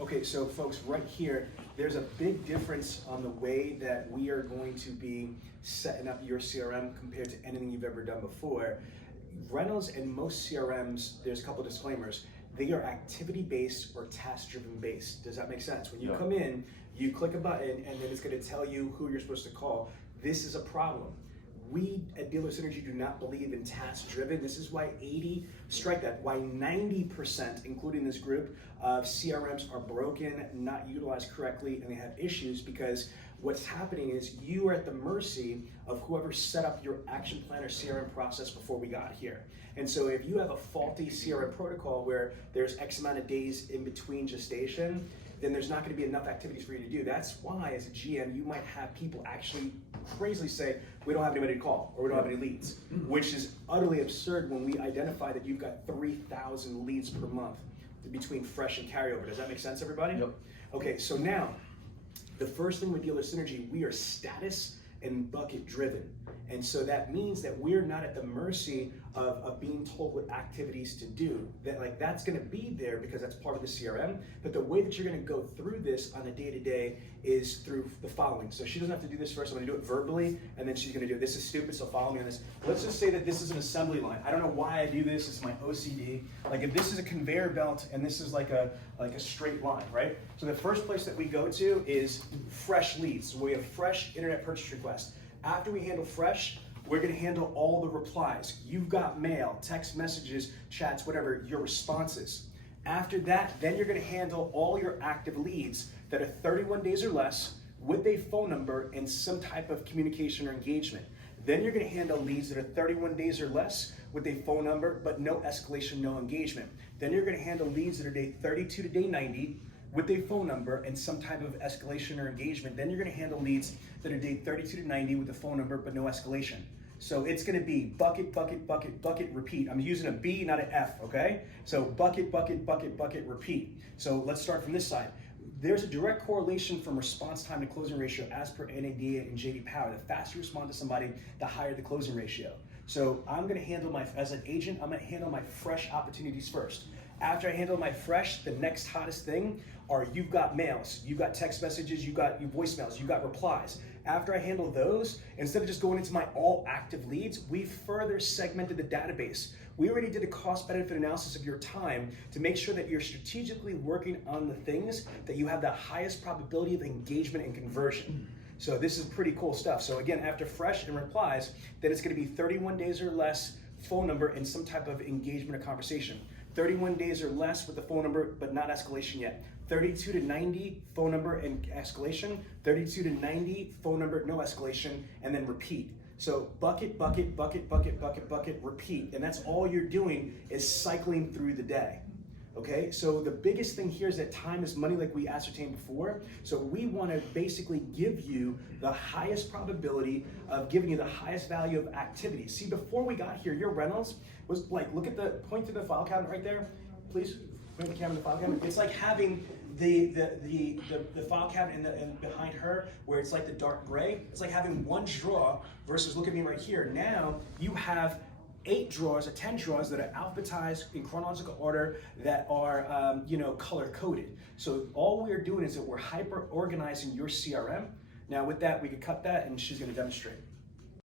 Okay, so folks, right here, there's a big difference on the way that we are going to be setting up your CRM compared to anything you've ever done before. Reynolds and most CRMs, there's a couple disclaimers. They are activity-based or task-driven based. Does that make sense? When you come in, you click a button and then it's going to tell you who you're supposed to call. This is a problem. We at Dealer Synergy do not believe in task-driven. This is why 90%, including this group, of CRMs are broken, not utilized correctly, and they have issues because what's happening is you are at the mercy of whoever set up your action plan or CRM process before we got here. And so if you have a faulty CRM protocol where there's X amount of days in between gestation, then there's not going to be enough activities for you to do. That's why, as a GM, you might have people actually crazily say, we don't have anybody to call, or we don't have any leads, which is utterly absurd when we identify that you've got 3,000 leads per month between fresh and carryover. Does that make sense, everybody? Yep. Okay, so now, the first thing with Dealer Synergy, we are status and bucket driven. And so that means that we're not at the mercy of being told what activities to do. That's gonna be there because that's part of the CRM, but the way that you're gonna go through this on a day-to-day is through the following. So she doesn't have to do this first, I'm gonna do it verbally, and then she's gonna do, this is stupid, so follow me on this. Let's just say that this is an assembly line. I don't know why I do this, it's my OCD. Like if this is a conveyor belt and this is like a straight line, right? So the first place that we go to is fresh leads. So we have fresh internet purchase requests. After we handle fresh, we're gonna handle all the replies. You've got mail, text messages, chats, whatever, your responses. After that, then you're gonna handle all your active leads that are 31 days or less with a phone number and some type of communication or engagement. Then you're gonna handle leads that are 31 days or less with a phone number, but no escalation, no engagement. Then you're gonna handle leads that are day 32 to day 90 with a phone number and some type of escalation or engagement. Then you're gonna handle leads that are day 32 to 90 with a phone number, but no escalation. So it's gonna be bucket, bucket, bucket, bucket, repeat. I'm using a B, not an F, okay? So bucket, bucket, bucket, bucket, repeat. So let's start from this side. There's a direct correlation from response time to closing ratio as per NADA and JD Power. The faster you respond to somebody, the higher the closing ratio. So I'm gonna handle as an agent, I'm gonna handle my fresh opportunities first. After I handle my fresh, the next hottest thing are you've got mails, you've got text messages, you've got your voicemails, you've got replies. After I handle those, instead of just going into my all active leads, we further segmented the database. We already did a cost benefit analysis of your time to make sure that you're strategically working on the things that you have the highest probability of engagement and conversion. So this is pretty cool stuff. So again, after fresh and replies, then it's gonna be 31 days or less, phone number and some type of engagement or conversation. 31 days or less with the phone number, but not escalation yet. 32 to 90, phone number and escalation. 32 to 90, phone number, no escalation, and then repeat. So bucket, bucket, bucket, bucket, bucket, bucket, repeat. And that's all you're doing is cycling through the day. Okay, so the biggest thing here is that time is money, like we ascertained before. So we want to basically give you the highest probability of giving you the highest value of activity. See, before we got here, your Reynolds was like, look at the point to the file cabinet right there. Please point the camera in the file cabinet. It's like having the file cabinet and behind her, where it's like the dark gray. It's like having one drawer versus, look at me right here. Now you have 8 drawers or 10 drawers that are alphabetized in chronological order that are color coded. So all we're doing is that we're hyper organizing your CRM. Now with that, we could cut that and she's gonna demonstrate.